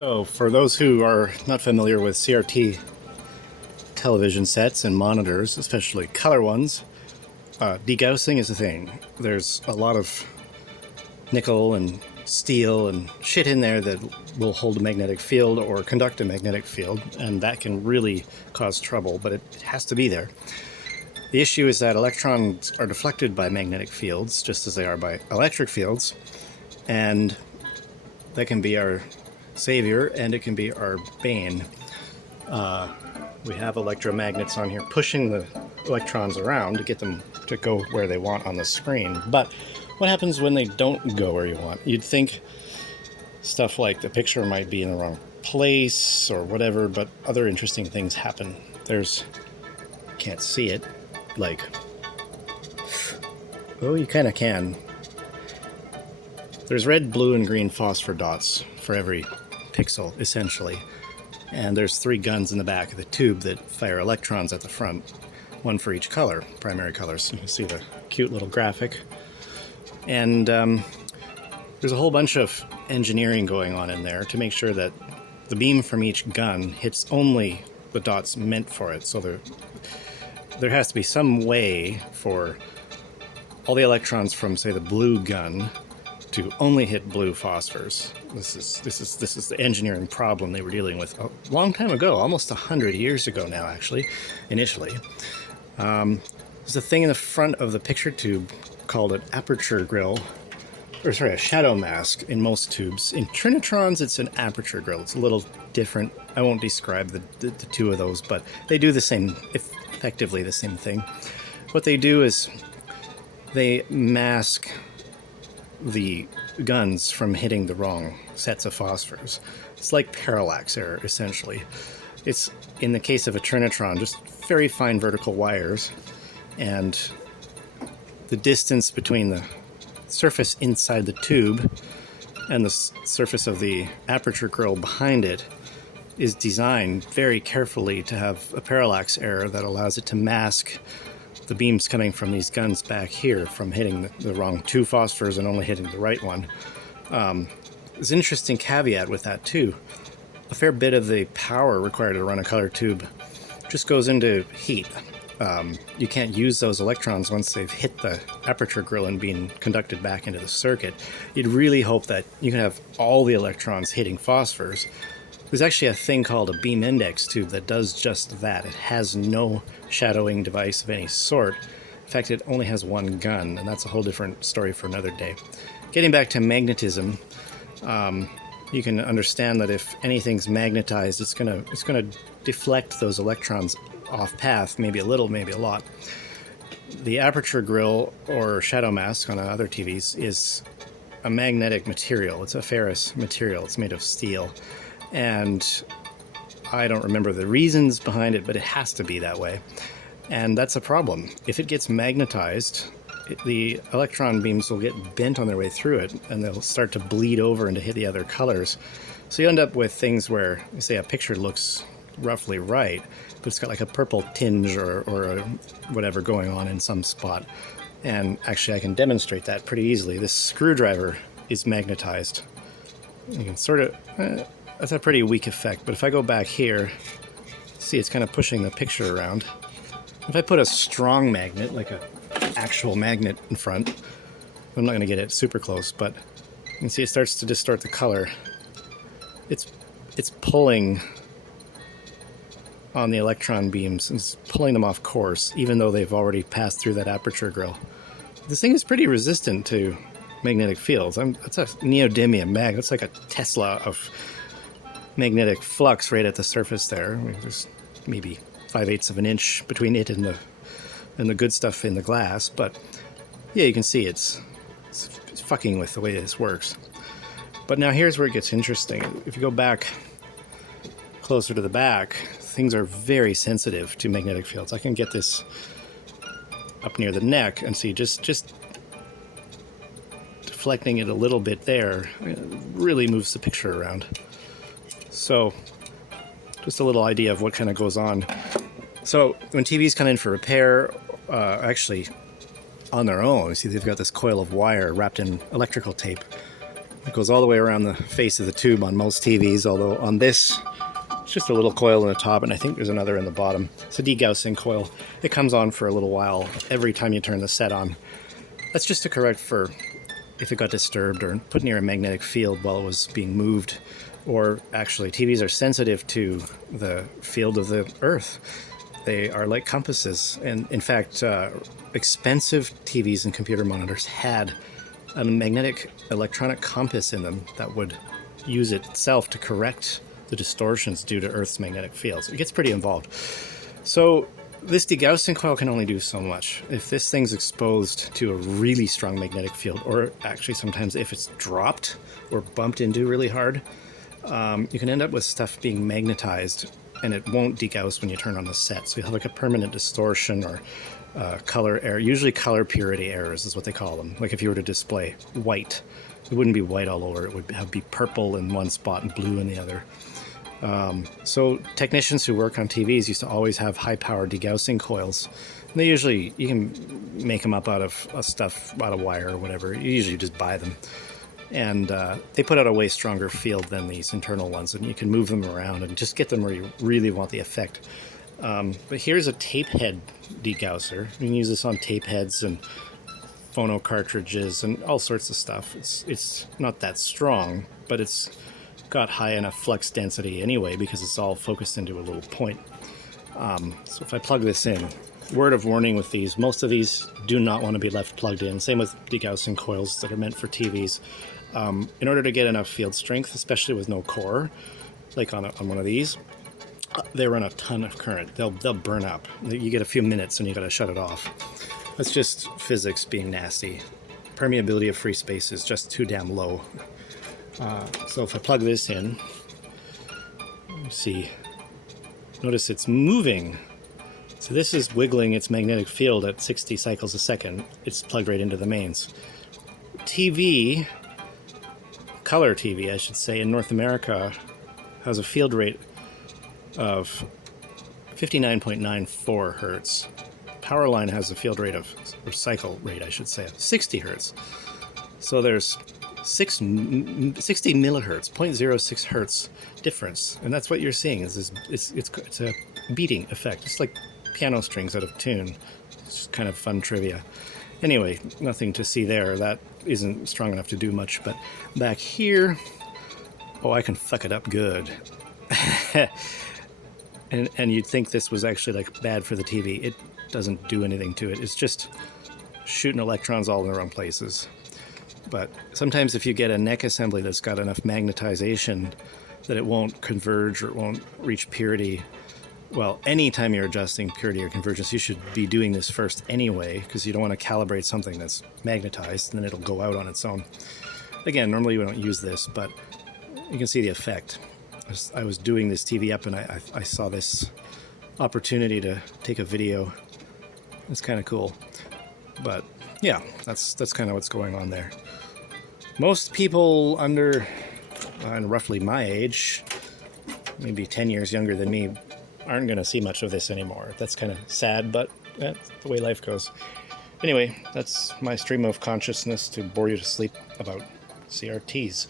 So, for those who are not familiar with CRT television sets and monitors, especially color ones, degaussing is a thing. There's a lot of nickel and steel and shit in there that will hold a magnetic field or conduct a magnetic field, and that can really cause trouble, but it has to be there. The issue is that electrons are deflected by magnetic fields, just as they are by electric fields, and that can be our savior and it can be our bane. We have electromagnets on here pushing the electrons around to get them to go where they want on the screen. But what happens when they don't go where you want? You'd think stuff like the picture might be in the wrong place or whatever, but other interesting things happen. Can't see it, like, oh, you kind of can. There's red, blue, and green phosphor dots for every pixel, essentially. And there's 3 guns in the back of the tube that fire electrons at the front, one for each color, primary colors. You can see the cute little graphic. And there's a whole bunch of engineering going on in there to make sure that the beam from each gun hits only the dots meant for it. So there has to be some way for all the electrons from, say, the blue gun to only hit blue phosphors. This is the engineering problem they were dealing with a long time ago, almost 100 years ago now, actually, initially. There's a thing in the front of the picture tube called an aperture grill, or sorry, a shadow mask in most tubes. In trinitrons, it's an aperture grill. It's a little different. I won't describe the two of those, but they do the same, effectively the same thing. What they do is they mask the guns from hitting the wrong sets of phosphors. It's like parallax error, essentially. It's, in the case of a trinitron, just very fine vertical wires, and the distance between the surface inside the tube and the surface of the aperture grill behind it is designed very carefully to have a parallax error that allows it to mask the beams coming from these guns back here from hitting the wrong 2 phosphors and only hitting the right one. There's an interesting caveat with that too. A fair bit of the power required to run a color tube just goes into heat. You can't use those electrons once they've hit the aperture grill and being conducted back into the circuit. You'd really hope that you can have all the electrons hitting phosphors. There's actually a thing called a beam index tube that does just that. It has no shadowing device of any sort. In fact, it only has 1 gun, and that's a whole different story for another day. Getting back to magnetism, you can understand that if anything's magnetized, it's gonna deflect those electrons off path, maybe a little, maybe a lot. The aperture grill or shadow mask on other TVs is a magnetic material. It's a ferrous material. It's made of steel. And I don't remember the reasons behind it, but it has to be that way. And that's a problem. If it gets magnetized, the electron beams will get bent on their way through it, and they'll start to bleed over and to hit the other colors. So you end up with things where, say, a picture looks roughly right, but it's got like a purple tinge or whatever going on in some spot. And actually, I can demonstrate that pretty easily. This screwdriver is magnetized. You can sort of... that's a pretty weak effect, but if I go back here, see, it's kind of pushing the picture around. If I put a strong magnet, like an actual magnet in front, I'm not going to get it super close, but you can see it starts to distort the color. It's pulling on the electron beams, and it's pulling them off course, even though they've already passed through that aperture grill. This thing is pretty resistant to magnetic fields. That's a neodymium mag. That's like a Tesla of magnetic flux right at the surface there. I mean, there's maybe 5/8 of an inch between it and the good stuff in the glass, but yeah, you can see it's fucking with the way this works. But now here's where it gets interesting. If you go back closer to the back, things are very sensitive to magnetic fields. I can get this up near the neck and see just deflecting it a little bit there really moves the picture around. So, just a little idea of what kind of goes on. So, when TVs come in for repair, actually on their own, you see they've got this coil of wire wrapped in electrical tape. It goes all the way around the face of the tube on most TVs, although on this, it's just a little coil in the top, and I think there's another in the bottom. It's a degaussing coil. It comes on for a little while every time you turn the set on. That's just to correct for if it got disturbed or put near a magnetic field while it was being moved. Or actually, TVs are sensitive to the field of the Earth. They are like compasses. And in fact, expensive TVs and computer monitors had a magnetic electronic compass in them that would use itself to correct the distortions due to Earth's magnetic field. So it gets pretty involved. So this degaussing coil can only do so much. If this thing's exposed to a really strong magnetic field, or actually sometimes if it's dropped or bumped into really hard, you can end up with stuff being magnetized, and it won't degauss when you turn on the set. So you have like a permanent distortion or color error. Usually color purity errors is what they call them. Like if you were to display white, it wouldn't be white all over. It would be purple in one spot and blue in the other. So technicians who work on TVs used to always have high-power degaussing coils. And they usually, you can make them up out of stuff, out of wire or whatever. You usually just buy them. And they put out a way stronger field than these internal ones, and you can move them around and just get them where you really want the effect. But here's a tape head degausser. You can use this on tape heads and phono cartridges and all sorts of stuff. It's not that strong, but it's got high enough flux density anyway because it's all focused into a little point. So if I plug this in, word of warning with these, most of these do not want to be left plugged in. Same with degaussing coils that are meant for TVs. In order to get enough field strength, especially with no core, like on one of these, they run a ton of current. They'll burn up. You get a few minutes and you got to shut it off. That's just physics being nasty. Permeability of free space is just too damn low. So if I plug this in, you see, notice it's moving. So this is wiggling its magnetic field at 60 cycles a second. It's plugged right into the mains. TV, color TV I should say, in North America has a field rate of 59.94 hertz. Powerline has a field rate of, or cycle rate I should say, of 60 hertz. So there's 60 millihertz, 0.06 hertz difference, and that's what you're seeing. Is it's a beating effect. It's like piano strings out of tune. It's just kind of fun trivia. Anyway, nothing to see there. That isn't strong enough to do much. But back here, oh, I can fuck it up good. and you'd think this was actually like bad for the TV. It doesn't do anything to it. It's just shooting electrons all in the wrong places. But sometimes if you get a neck assembly that's got enough magnetization that it won't converge or it won't reach purity, well, anytime you're adjusting purity or convergence, you should be doing this first anyway, because you don't want to calibrate something that's magnetized, and then it'll go out on its own. Again, normally we don't use this, but you can see the effect. I was doing this TV up, and I saw this opportunity to take a video. It's kind of cool. But yeah, that's kind of what's going on there. Most people under and roughly my age, maybe 10 years younger than me, aren't going to see much of this anymore. That's kind of sad, but that's the way life goes. Anyway, that's my stream of consciousness to bore you to sleep about CRTs.